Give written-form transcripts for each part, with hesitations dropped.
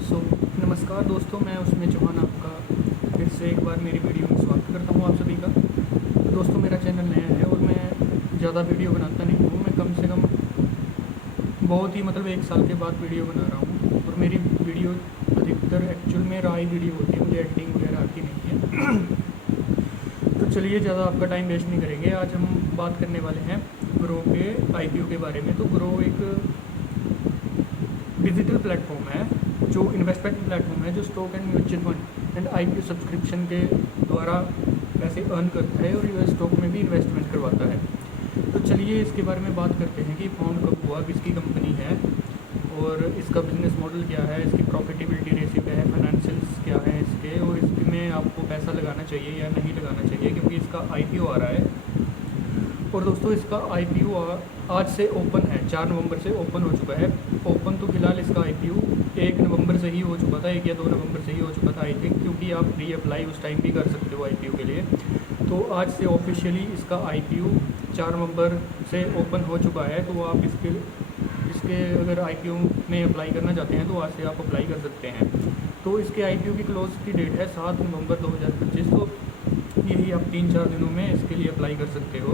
सो नमस्कार दोस्तों, मैं उसमें चौहान आपका फिर से एक बार मेरी वीडियो में स्वागत करता हूँ आप सभी का। तो दोस्तों, मेरा चैनल नया है और मैं ज़्यादा वीडियो बनाता नहीं हूँ। मैं कम से कम बहुत ही एक साल के बाद वीडियो बना रहा हूँ और मेरी वीडियो अधिकतर एक्चुअल में राय वीडियो होती है, मुझे एडिटिंग वगैरह आती नहीं है। तो चलिए, ज़्यादा आपका टाइम वेस्ट नहीं करेंगे। आज हम बात करने वाले हैं ग्रो के IPO के बारे में। तो ग्रो एक डिजिटल प्लेटफॉर्म है, जो इन्वेस्टमेंट प्लेटफॉर्म है, जो stock and mutual fund and IPO subscription के द्वारा पैसे अर्न करता है और यूएस स्टॉक में भी इन्वेस्टमेंट करवाता है। तो चलिए इसके बारे में बात करते हैं कि फाउंड कब हुआ, किसकी कंपनी है और इसका बिजनेस मॉडल क्या है, इसकी प्रॉफिटेबिलिटी रेशियो क्या है, फाइनेंशियल्स क्या है इसके, और इसमें आपको पैसा लगाना चाहिए या नहीं लगाना चाहिए, क्योंकि इसका IPO आ रहा है। और दोस्तों, इसका IPO आज से ओपन है, 4 नवंबर से ओपन हो चुका है। ओपन तो फिलहाल इसका IPO 1 नवंबर से ही हो चुका था, 1 या 2 नवंबर से ही हो चुका था आई थिंक, क्योंकि आप प्री अप्लाई उस टाइम भी कर सकते हो IPO के लिए। तो आज से ऑफिशियली इसका IPO 4 नवंबर से ओपन हो चुका है। तो आप इसके अगर IPO में अप्लाई करना चाहते हैं तो आज से आप अप्लाई कर सकते हैं। तो इसके IPO की क्लोज की डेट है 7 नवंबर 2025। तो यही आप 3-4 दिनों में इसके लिए अप्लाई कर सकते हो।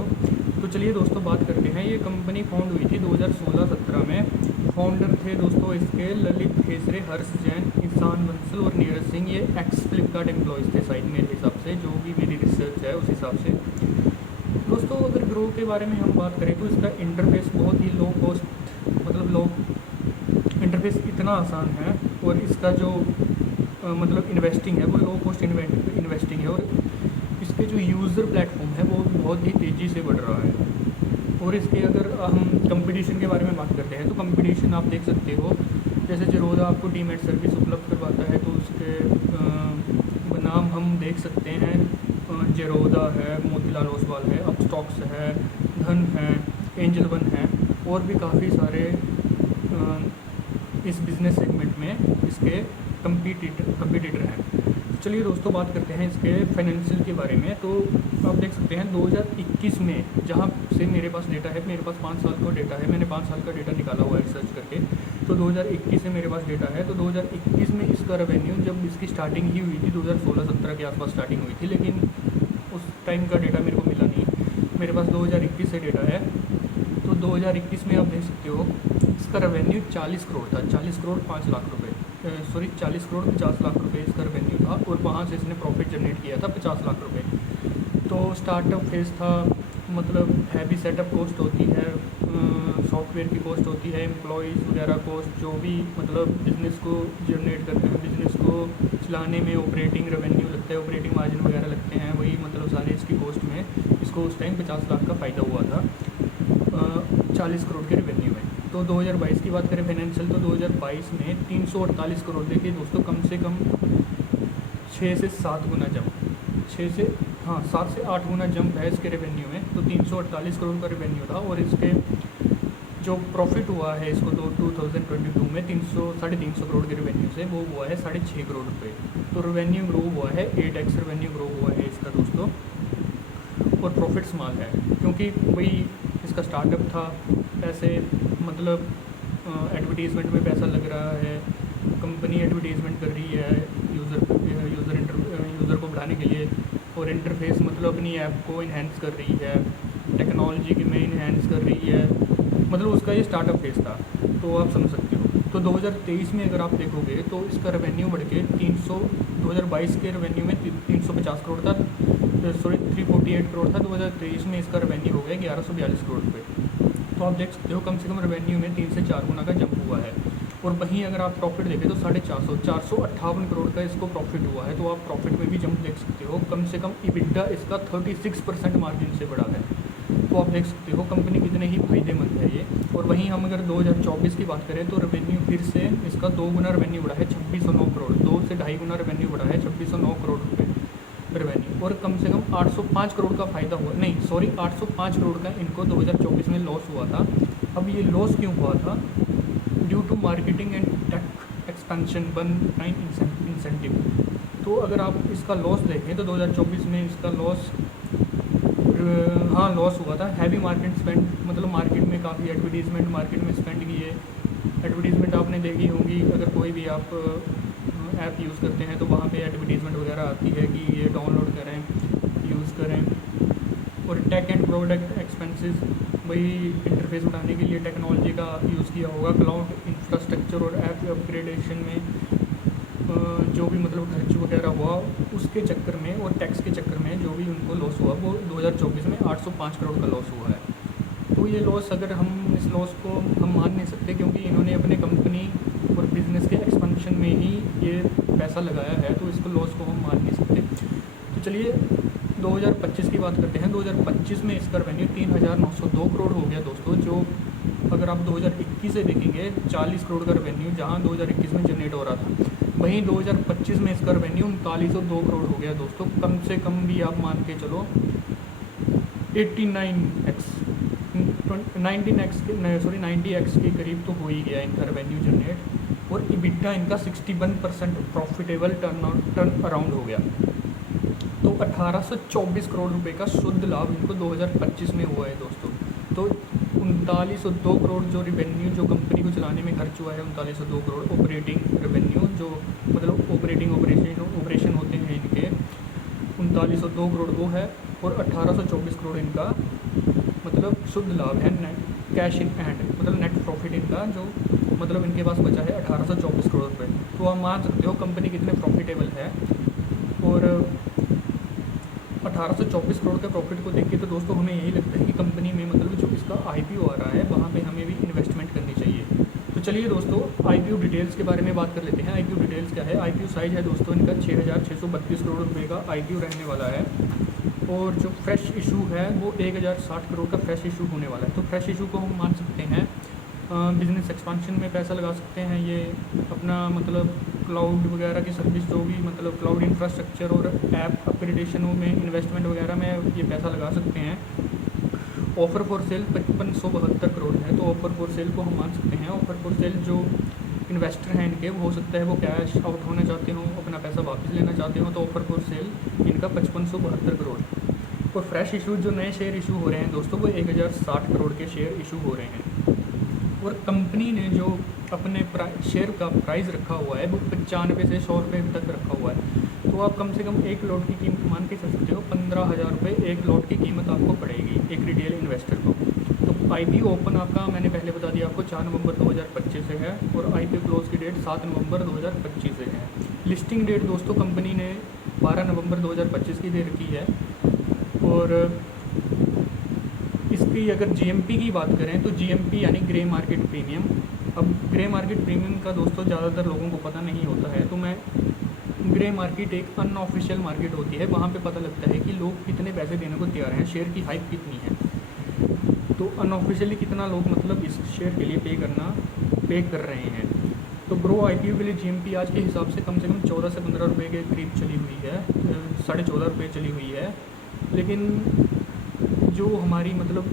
तो चलिए दोस्तों, बात करते हैं। ये कंपनी फाउंड हुई थी 2016-17 में। फाउंडर थे दोस्तों इसके ललित खेसरे, हर्ष जैन, ईशान बंसल और नीरज सिंह। ये एक्स फ्लिपकार्ट एम्प्लॉयज़ थे शायद, मेरे हिसाब से, जो भी मेरी रिसर्च है उस हिसाब से। दोस्तों, अगर ग्रो के बारे में हम बात करें तो इसका इंटरफेस बहुत ही लो कॉस्ट, लो इंटरफेस इतना आसान है, और इसका जो इन्वेस्टिंग है वो लो कॉस्ट इन्वेस्टिंग है, और इसके जो यूज़र प्लेटफॉर्म है वो बहुत ही तेज़ी से बढ़ रहा है। और इसके अगर हम कंपटीशन के बारे में बात करते हैं तो कंपटीशन आप देख सकते हो, जैसे ज़ेरोधा आपको डीमैट सर्विस उपलब्ध करवाता है, तो उसके नाम हम देख सकते हैं। ज़ेरोधा है, मोतीलाल ओसवाल है, अपस्टॉक्स है, धन है, एंजल वन है, और भी काफ़ी सारे इस बिज़नेस सेगमेंट में इसके कंपटीटर हैं। चलिए दोस्तों, बात करते हैं इसके फाइनेंशियल के बारे में। तो आप देख सकते हैं 2021 में, जहाँ से मेरे पास डेटा है, मेरे पास 5 साल का डेटा है, मैंने 5 साल का डेटा निकाला हुआ है रिसर्च करके। तो 2021 से मेरे पास डेटा है। तो 2021 में इसका रेवेन्यू, जब इसकी स्टार्टिंग ही हुई थी 2016-17 के आसपास स्टार्टिंग हुई थी, लेकिन उस टाइम का डेटा मेरे को मिला नहीं। मेरे पास 2021 से डेटा है। तो 2021 में आप देख सकते हो इसका रेवेन्यू 40 करोड़ था, 40 करोड़ 5 लाख रुपये, 40 करोड़ 50 लाख रुपए इसका रेवेन्यू था, और वहाँ से इसने प्रॉफिट जनरेट किया था 50 लाख रुपए। तो स्टार्टअप फेज़ था, हैवी सेटअप कॉस्ट होती है, सॉफ्टवेयर की कॉस्ट होती है, एम्प्लॉयज़ वगैरह कॉस्ट, जो भी बिज़नेस को जनरेट करते हैं, बिज़नेस को चलाने में ऑपरेटिंग रेवेन्यू लगता है, ऑपरेटिंग मार्जिन वगैरह लगते हैं, वही सारे इसकी कॉस्ट में इसको उस टाइम 50 लाख का फ़ायदा हुआ था 40 करोड़ के रेवेन्यू में। तो 2022 की बात करें फाइनेंशियल, तो 2022 में 348 करोड़। देखिए दोस्तों, कम से कम 6 से 7 गुना जंप, 7 से 8 गुना जंप है इसके रेवेन्यू में। तो 348 करोड़ का रेवेन्यू था, और इसके जो प्रॉफिट हुआ है इसको 2022 में 350 करोड़ के रेवेन्यू से, वो हुआ है 6.5 करोड़ रुपये। तो रेवेन्यू ग्रो हुआ है, 8x रेवेन्यू ग्रो हुआ है इसका दोस्तों, और प्रॉफिट स्मॉल है, क्योंकि वही इसका स्टार्टअप था। पैसे एडवर्टीज़मेंट में पैसा लग रहा है, कंपनी एडवर्टीज़मेंट कर रही है यूज़र को बढ़ाने के लिए, और इंटरफेस अपनी ऐप को इन्हेंस कर रही है, टेक्नोलॉजी की में इन्हेंस कर रही है, उसका ये स्टार्टअप फेज़ था। तो आप समझ सकते हो। तो 2023 में अगर आप देखोगे तो इसका रेवेन्यू बढ़ के 2022 के रेवेन्यू में 350 करोड़ था, 348 करोड़ था। 2023 में इसका रेवेन्यू हो गया 1142 करोड़ रुपये। तो आप देख सकते हो कम से कम रेवेन्यू में 3 से 4 गुना का जंप हुआ है। और वहीं अगर आप प्रॉफिट देखें तो 458 करोड़ का इसको प्रॉफिट हुआ है। तो आप प्रॉफिट में भी जंप देख सकते हो। कम से कम EBITDA इसका 36% मार्जिन से बढ़ा है। तो आप देख सकते हो कंपनी कितने ही फायदेमंद है ये। और वहीं हम अगर 2024 की बात करें तो रेवेन्यू फिर से इसका 2 गुना रेवेन्यू बढ़ा है, 2609 करोड़, 2 से 2.5 गुना रेवेन्यू बढ़ा है, 2609 करोड़ रुपये रेवेन्यू। और कम से कम 805 करोड़ का फ़ायदा हुआ, 805 करोड़ का इनको 2024 में लॉस हुआ था। अब ये लॉस क्यों हुआ था? Due to marketing and tech expansion, one time incentive. तो अगर आप इसका लॉस देखें तो 2024 में इसका लॉस लॉस हुआ था। हैवी मार्केट स्पेंड, मार्केट में काफ़ी एडवर्टीज़मेंट मार्केट में स्पेंड किए, एडवर्टीज़मेंट आपने देखी होंगी, अगर कोई भी आप ऐप यूज़ करते हैं तो वहाँ पे एडवर्टीज़मेंट वगैरह आती है कि ये डाउनलोड करें, यूज़ करें। और टेक एंड प्रोडक्ट एक्सपेंसेस, वही इंटरफेस बनाने के लिए टेक्नोलॉजी का यूज़ किया होगा। क्लाउड इंफ्रास्ट्रक्चर और ऐप अपग्रेडेशन में जो भी मतलब खर्च वगैरह हुआ उसके चक्कर में और टैक्स के चक्कर में जो भी उनको लॉस हुआ वो 2024 में 805 करोड़ का लॉस हुआ है। तो ये लॉस, अगर हम इस लॉस को हम मान नहीं सकते, क्योंकि इन्होंने अपने कंपनी और बिज़नेस के एक्सपेंशन में ही ये पैसा लगाया है, तो इसको लॉस को हम मान नहीं सकते। तो चलिए 2025 की बात करते हैं। 2025 में इसका रेवेन्यू 3,902 करोड़ हो गया दोस्तों, जो अगर आप 2021 से देखेंगे 40 करोड़ का रेवेन्यू जहां 2021 में जनरेट हो रहा था, वहीं 2025 में इसका रेवेन्यू 3902 करोड़ हो गया दोस्तों। कम से कम भी आप मान के चलो 89x 90x के करीब तो हो ही गया इनका रेवेन्यू जनरेट। और इबिटा इनका 61% प्रॉफिटेबल टर्न अराउंड हो गया। तो 1824 करोड़ रुपए का शुद्ध लाभ इनको 2025 में हुआ है दोस्तों। तो 3902 करोड़ जो रेवेन्यू जो कंपनी को चलाने में खर्च हुआ है, 3902 करोड़ ऑपरेटिंग रेवेन्यू जो मतलब ऑपरेशन होते हैं इनके, 3902 करोड़ वो है। और 1824 करोड़ इनका मतलब शुद्ध लाभ है, कैश इन हैंड मतलब नेट प्रॉफिट इनका जो मतलब इनके पास बचा है 1824 करोड़ रुपये। तो आप मान सकते हो कंपनी कितने प्रॉफिटेबल है। और 1824 करोड़ के प्रॉफिट को देख के तो दोस्तों हमें यही लगता है कि कंपनी में मतलब जो इसका IPO आ रहा है वहाँ पे हमें भी इन्वेस्टमेंट करनी चाहिए। तो चलिए दोस्तों IPO डिटेल्स के बारे में बात कर लेते हैं। IPO डिटेल्स क्या है? IPO साइज है दोस्तों इनका 6,632 करोड़ रुपये का IPO रहने वाला है। और जो फ्रेश इशू है वो 1,060 करोड़ का फ्रेश इशू होने वाला है। तो फ्रेश इशू को हम मान सकते हैं बिज़नेस एक्सपांशन में पैसा लगा सकते हैं, ये अपना मतलब क्लाउड वगैरह की सर्विस जो भी मतलब क्लाउड इंफ्रास्ट्रक्चर और ऐप अपग्रेडेशनों में इन्वेस्टमेंट वगैरह में ये पैसा लगा सकते हैं। ऑफ़र फॉर सेल 5572 करोड़ है, तो ऑफ़र फॉर सेल को हम मान सकते हैं। ऑफ़र फॉर सेल जो इन्वेस्टर हैं इनके, वो हो सकता है वो कैश आउट होना चाहते हो, अपना पैसा वापस लेना चाहते हो, तो ऑफ़र फॉर सेल इनका 5572 करोड़। और फ्रेश इशू जो नए शेयर इशू हो रहे हैं दोस्तों वो 1,060 करोड़ के शेयर इशू हो रहे हैं। और कंपनी ने जो अपने शेयर का प्राइस रखा हुआ है वो 95 से 100 रुपये तक रखा हुआ है। तो आप कम से कम एक लॉट की कीमत मान के चल सकते हो, 15,000 रुपये एक लॉट की कीमत आपको पड़ेगी एक रिटेल इन्वेस्टर को। तो IPO ओपन आपका मैंने पहले बता दिया आपको 4 नवंबर 2025 से है, और IPO क्लोज की डेट 7 नवंबर 2025 से है। लिस्टिंग डेट दोस्तों कंपनी ने 12 नवंबर 2025 की दे रखी है। और इसकी अगर GMP की बात करें तो GMP यानी ग्रे मार्केट प्रीमियम। अब ग्रे मार्केट प्रीमियम का दोस्तों ज़्यादातर लोगों को पता नहीं होता है, तो मैं ग्रे मार्केट एक अनऑफिशियल मार्केट होती है, वहाँ पे पता लगता है कि लोग कितने पैसे देने को तैयार हैं, शेयर की हाइप कितनी है। तो अनऑफिशियली कितना लोग मतलब इस शेयर के लिए पे कर रहे हैं। तो ग्रो IPO के लिए GMP आज के हिसाब से कम 14 से 15 रुपये के करीब चली हुई है, 14.5 रुपये चली हुई है। लेकिन जो हमारी मतलब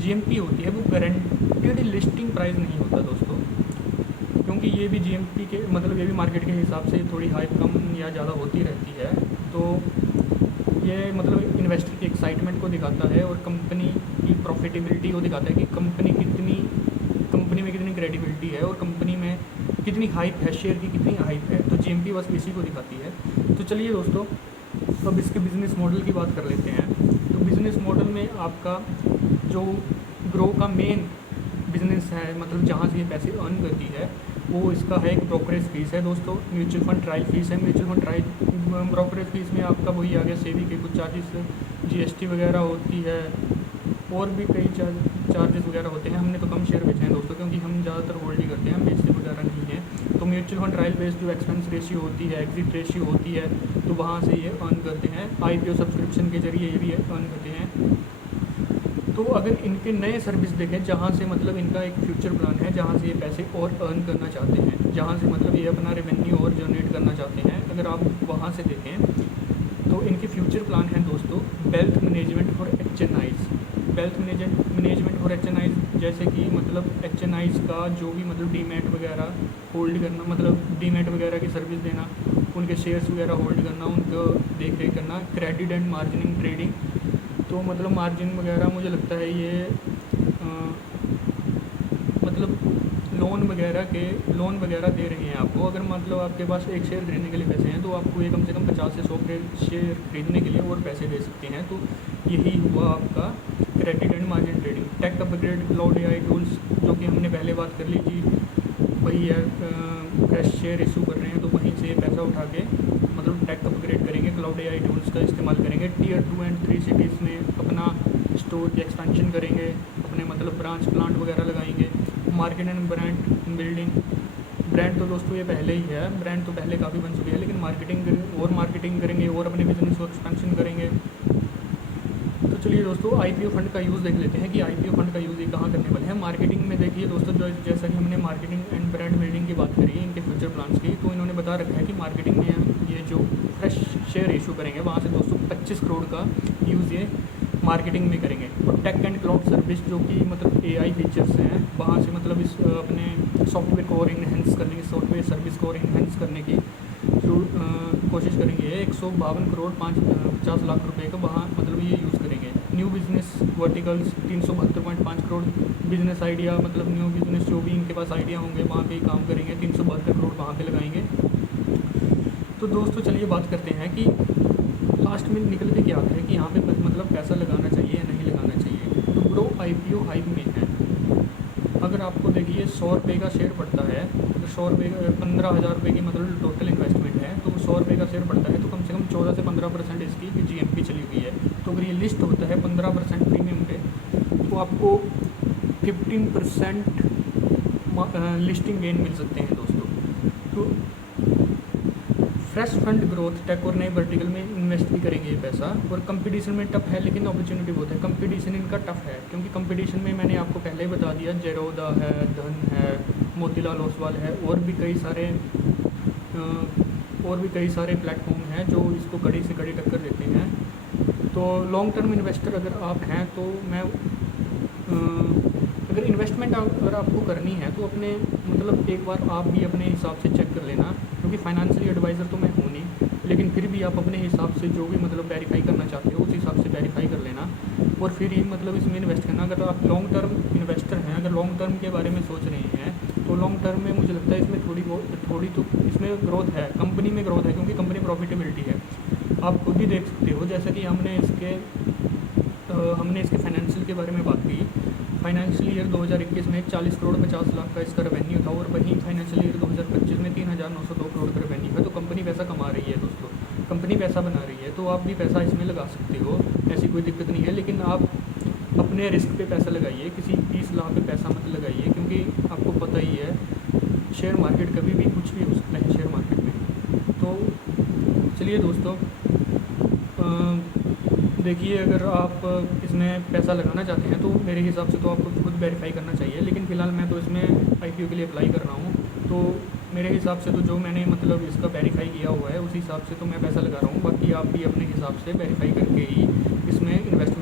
GMP होती है वो गारंटेड लिस्टिंग प्राइस नहीं होता दोस्तों, क्योंकि ये भी GMP के मतलब ये भी मार्केट के हिसाब से थोड़ी हाइप कम या ज़्यादा होती रहती है। तो ये मतलब इन्वेस्टर की एक्साइटमेंट को दिखाता है और कंपनी की प्रॉफिटेबिलिटी को दिखाता है कि कंपनी में कितनी क्रेडिबिलिटी है और कंपनी में कितनी हाइप है, शेयर की कितनी हाइप है। तो GMP बस इसी को दिखाती है। तो चलिए दोस्तों अब इसके बिज़नेस मॉडल की बात कर लेते हैं। तो बिज़नेस मॉडल में आपका जो ग्रो का मेन बिज़नेस है मतलब जहाँ से ये पैसे अर्न करती है वो इसका है एक ब्रोकरेज फीस है दोस्तों, म्यूचुअल फंड ट्रायल फीस है। Mutual fund trial brokerage fees में आपका वही आ गया सेबी के कुछ चार्जेस, GST वगैरह होती है और भी कई चार्जेस वगैरह होते हैं। हमने तो कम शेयर बेचे हैं दोस्तों, क्योंकि हम ज़्यादातर होल्ड ही करते हैं, बेचते वगैरह नहीं है। तो म्यूचुअल फंड ट्रायल बेस्ड जो एक्सपेंस रेशियो होती है, एग्जिट रेशियो होती है, तो वहाँ से ये अर्न करते हैं। IPO सब्सक्रिप्शन के जरिए ये भी अर्न करते हैं। तो अगर इनके नए सर्विस देखें जहाँ से मतलब इनका एक फ्यूचर प्लान है, जहाँ से ये पैसे और अर्न करना चाहते हैं, जहाँ से मतलब ये अपना रेवेन्यू और जनरेट करना चाहते हैं, अगर आप वहाँ से देखें तो इनके फ्यूचर प्लान हैं दोस्तों wealth management for HNIs। Wealth management for HNIs जैसे कि मतलब HNIs का जो भी मतलब डीमैट वगैरह होल्ड करना, मतलब डीमैट वगैरह की सर्विस देना, उनके शेयर्स वगैरह होल्ड करना, उनको देख रेख करना, क्रेडिट एंड मार्जिनिंग ट्रेडिंग। तो मतलब मार्जिन वगैरह मुझे लगता है ये मतलब लोन वगैरह दे रहे हैं आपको। अगर मतलब आपके पास एक शेयर खरीदने के लिए पैसे हैं तो आपको ये कम से कम 50 से 100 शेयर खरीदने के लिए और पैसे दे सकते हैं। तो यही हुआ आपका credit and margin trading. Tech upgrade cloud AI tools, जो कि हमने पहले बात कर ली थी, वही है। फ्रेश शेयर इशू कर रहे हैं तो वहीं से पैसा उठा के मतलब टेक अपग्रेड करेंगे, क्लाउड एआई टूल्स का इस्तेमाल करेंगे। टियर 2 एंड 3 सिटीज़ में अपना स्टोर की एक्सपेंशन करेंगे, अपने मतलब ब्रांच प्लांट वगैरह लगाएंगे। Market and brand building, brand तो दोस्तों ये पहले ही है, ब्रांड तो पहले काफ़ी बन चुकी है, लेकिन मार्केटिंग करेंगे और अपने बिजनेस को एक्सपेंशन करेंगे। तो चलिए दोस्तों, आईपीओ फंड का यूज़ देख लेते हैं कि आईपीओ फंड का यूज़ ये कहाँ करने वाले हैं। मार्केटिंग में देखिए दोस्तों, जो जैसा कि हमने मार्केटिंग एंड ब्रांड बिल्डिंग की बात करी है, इनके फ्यूचर प्लान्स की, तो इन्होंने बता रखा है कि मार्केटिंग में ये जो फ्रेश शेयर इशू करेंगे वहाँ से दोस्तों 25 करोड़ का यूज़ ये मार्केटिंग में करेंगे। और टेक एंड क्लाउड सर्विस, जो कि मतलब एआई फीचर्स हैं, वहाँ से मतलब इस अपने सॉफ्टवेयर को और इन्हेंस करने की, सॉफ्टवेयर सर्विस को और इन्हेंस करने की कोशिश करेंगे। 152 करोड़ 50 लाख रुपए का वहाँ मतलब ये यूज़ करेंगे। New business verticals 372.5 crore. Business idea मतलब न्यू बिजनेस जो भी इनके पास आइडिया होंगे वहाँ पे काम करेंगे, 372 करोड़ वहाँ पे लगाएंगे। तो दोस्तों चलिए बात करते हैं कि लास्ट में निकल के क्या आता है कि यहाँ पे मतलब पैसा लगाना चाहिए या नहीं लगाना चाहिए। तो ब्रो आईपीओ हाइप में है। अगर आपको देखिए 100 रुपये का शेयर पड़ता है, तो 100 रुपये 15,000 रुपये की मतलब टोटल इन्वेस्टमेंट है, तो 100 रुपये का शेयर पड़ता है तो कम से कम 14 से 15% इसकी जीएमपी चली हुई है। तो अगर ये लिस्ट होता है 15% प्रीमियम पे, तो आपको 15% लिस्टिंग गेन मिल सकते हैं दोस्तों। तो फ्रेश फंड ग्रोथ, टेक और नए वर्टिकल में इन्वेस्ट भी करेंगे ये पैसा। और कंपटीशन में टफ है लेकिन अपॉर्चुनिटी बहुत है। कंपटीशन इनका टफ है क्योंकि कंपटीशन में मैंने आपको पहले ही बता दिया, जेरोदा है, धन है, मोतीलाल ओसवाल है, और भी कई सारे प्लेटफॉर्म हैं जो इसको कड़ी से कड़ी टक्कर देते हैं। तो लॉन्ग टर्म इन्वेस्टर अगर आप हैं तो मैं अगर इन्वेस्टमेंट अगर आपको करनी है तो अपने मतलब एक बार आप भी अपने हिसाब से चेक कर लेना, क्योंकि फाइनेंशियल एडवाइज़र तो मैं हूँ नहीं, लेकिन फिर भी आप अपने हिसाब से जो भी मतलब वेरीफाई करना चाहते हो उस हिसाब से वेरीफाई कर लेना और फिर ही मतलब इसमें इन्वेस्ट करना। अगर आप लॉन्ग टर्म इन्वेस्टर हैं, अगर लॉन्ग टर्म के बारे में सोच रहे हैं, तो लॉन्ग टर्म में मुझे लगता है इसमें थोड़ी तो इसमें ग्रोथ है, कंपनी में ग्रोथ है, क्योंकि कंपनी प्रॉफिटेबिलिटी है। आप खुद ही देख सकते हो, जैसा कि हमने इसके फाइनेंशियल के बारे में बात की। फाइनेंशियल ईयर 2021 में 40 करोड़ 50 लाख का इसका रेवेन्यू था, और वहीं फाइनेंशियल ईयर 2025 में 3,902 करोड़ का रेवेन्यू है। तो कंपनी पैसा कमा रही है दोस्तों, कंपनी पैसा बना रही है, तो आप भी पैसा इसमें लगा सकते हो, ऐसी कोई दिक्कत नहीं है। लेकिन आप अपने रिस्क पे पैसा लगाइए, किसी 20 लाख पे पैसा मत लगाइए, क्योंकि आपको पता ही है शेयर मार्केट कभी भी कुछ भी हो सकता है शेयर मार्केट में। तो चलिए दोस्तों, देखिए अगर आप इसमें पैसा लगाना चाहते हैं तो मेरे हिसाब से तो आपको खुद वेरीफाई करना चाहिए, लेकिन फ़िलहाल मैं तो इसमें आईपीओ के लिए अप्लाई कर रहा हूँ। तो मेरे हिसाब से तो जो मैंने मतलब इसका वेरीफाई किया हुआ है उस हिसाब से तो मैं पैसा लगा रहा हूँ। बाकी आप भी अपने हिसाब से वेरीफाई करके ही इसमें इन्वेस्टमेंट